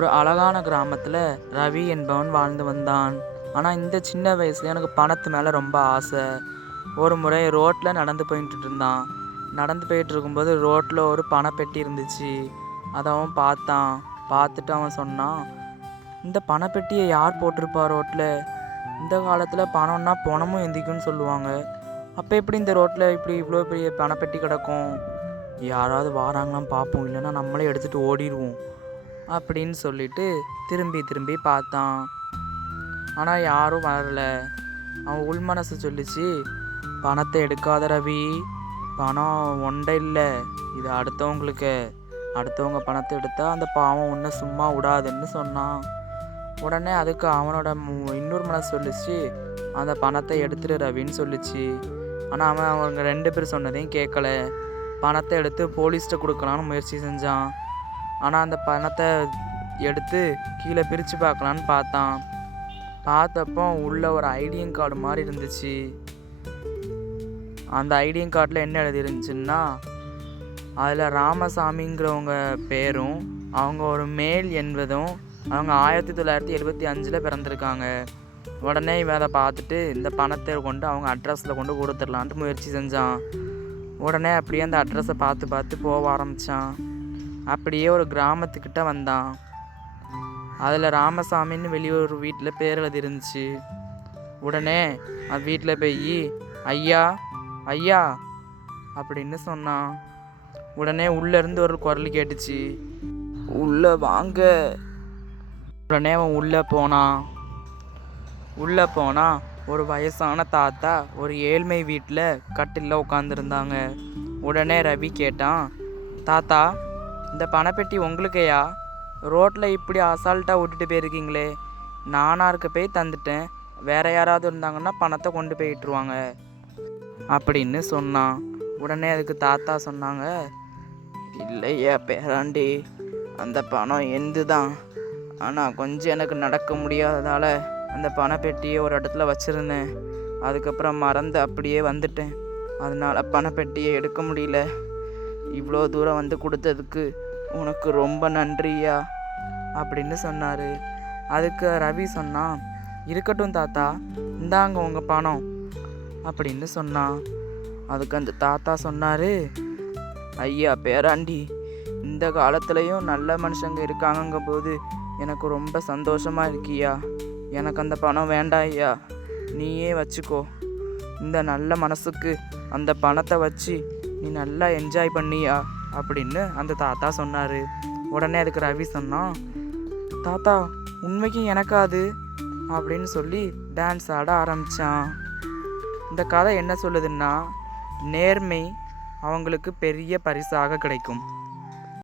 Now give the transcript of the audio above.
ஒரு அழகான கிராமத்தில் ரவி என்பவன் வாழ்ந்து வந்தான். ஆனால் இந்த சின்ன வயசுல எனக்கு பணத்து மேலே ரொம்ப ஆசை. ஒரு முறை ரோட்டில் நடந்து போயிட்டு இருந்தான். நடந்து போயிட்டு இருக்கும்போது ரோட்டில் ஒரு பணப்பெட்டி இருந்துச்சு. அதை அவன் பார்த்தான். பார்த்துட்டு அவன் சொன்னான், இந்த பணப்பெட்டியை யார் போட்டிருப்பா ரோட்டில்? இந்த காலத்தில் பணம்னா பணமும் எந்திக்கும்னு சொல்லுவாங்க. அப்போ எப்படி இந்த ரோட்டில் இப்படி இவ்வளோ பெரிய பணப்பெட்டி கிடக்கும்? யாராவது வாராங்களாம் பார்ப்போம், இல்லைன்னா நம்மளே எடுத்துகிட்டு ஓடிடுவோம் அப்படின்னு சொல்லிட்டு திரும்பி திரும்பி பார்த்தான். ஆனால் யாரும் வரல. அவன் உள் மனசு சொல்லிச்சு, பணத்தை எடுக்காத ரவி, பணம் ஒன்றை இல்லை, இது அடுத்தவங்களுக்கு. அடுத்தவங்க பணத்தை எடுத்தால் அந்த பாவம் ஒன்றை சும்மா விடாதுன்னு சொன்னான். உடனே அதுக்கு அவனோட இன்னொரு மனசு சொல்லிச்சு, அந்த பணத்தை எடுத்துட்டு ரவின்னு சொல்லிச்சு. ஆனால் அவங்க 2 பேர் சொன்னதையும் கேட்கல. பணத்தை எடுத்து போலீஸ்கிட்ட கொடுக்கலான்னு முயற்சி செஞ்சான். ஆனால் அந்த பணத்தை எடுத்து கீழே பிரித்து பார்க்கலான்னு பார்த்தான். பார்த்தப்போ உள்ள ஒரு ஐடிஎம் கார்டு மாதிரி இருந்துச்சு. அந்த ஐடிஎம் கார்டில் என்ன எழுதிருந்துச்சுன்னா, அதில் ராமசாமிங்கிறவங்க பேரும் அவங்க ஒரு மேல் என்பதும் அவங்க 1975 பிறந்திருக்காங்க. உடனே இவன் அதை பார்த்துட்டு இந்த பணத்தை கொண்டு அவங்க அட்ரஸில் கொண்டு கொடுத்துடலான்ட்டு முயற்சி செஞ்சான். உடனே அப்படியே அந்த அட்ரஸை பார்த்து பார்த்து போக ஆரம்பித்தான். அப்படியே ஒரு கிராமத்துக்கிட்ட வந்தான். அதில் ராமசாமின்னு வெளியே ஒரு வீட்டில் பேர் எழுதி இருந்துச்சு. உடனே அந்த வீட்டில் போய் ஐயா ஐயா அப்படின்னு சொன்னான். உடனே உள்ளேருந்து ஒரு குரல் கேட்டுச்சு, உள்ளே வாங்க. உடனே அவன் உள்ளே போனான். ஒரு வயசான தாத்தா ஒரு ஏழ்மை வீட்டில் கட்டிலில் உட்காந்துருந்தாங்க. உடனே ரவி கேட்டான், தாத்தா, இந்த பணப்பெட்டி உங்களுக்கையா? ரோட்டில் இப்படி அசால்ட்டாக விட்டுட்டு போயிருக்கீங்களே. நானாருக்கு போய் தந்துட்டேன், வேற யாராவது இருந்தாங்கன்னா பணத்தை கொண்டு போயிட்டுருவாங்க அப்படின்னு சொன்னான். உடனே அதுக்கு தாத்தா சொன்னாங்க, இல்லையா பேராண்டி, அந்த பணம் எந்து தான். ஆனால் கொஞ்சம் எனக்கு நடக்க முடியாததால் அந்த பணப்பெட்டியை ஒரு இடத்துல வச்சுருந்தேன். அதுக்கப்புறம் மறந்து அப்படியே வந்துட்டேன். அதனால் பணப்பெட்டியை எடுக்க முடியல. இவ்வளோ தூரம் வந்து கொடுத்ததுக்கு உனக்கு ரொம்ப நன்றியா அப்படின்னு சொன்னார். அதுக்கு ரவி சொன்னான், இருக்கட்டும் தாத்தா, இந்தாங்க உங்கள் பணம் அப்படின்னு சொன்னான். அதுக்கு அந்த தாத்தா சொன்னார், ஐயா பேராண்டி, இந்த காலத்துலேயும் நல்ல மனுஷங்க இருக்காங்கங்கும் போது எனக்கு ரொம்ப சந்தோஷமாக இருக்கியா. எனக்கு அந்த பணம் வேண்டாம் ஐயா, நீயே வச்சுக்கோ. இந்த நல்ல மனசுக்கு அந்த பணத்தை வச்சு நீ நல்லா என்ஜாய் பண்ணியா அப்படின்னு அந்த தாத்தா சொன்னார். உடனே அதுக்கு ரவி சொன்னான், தாத்தா உண்மைக்கும் எனக்காது அப்படின்னு சொல்லி டான்ஸ் ஆட ஆரம்பித்தான். இந்த கதை என்ன சொல்லுதுன்னா, நேர்மை அவங்களுக்கு பெரிய பரிசாக கிடைக்கும்.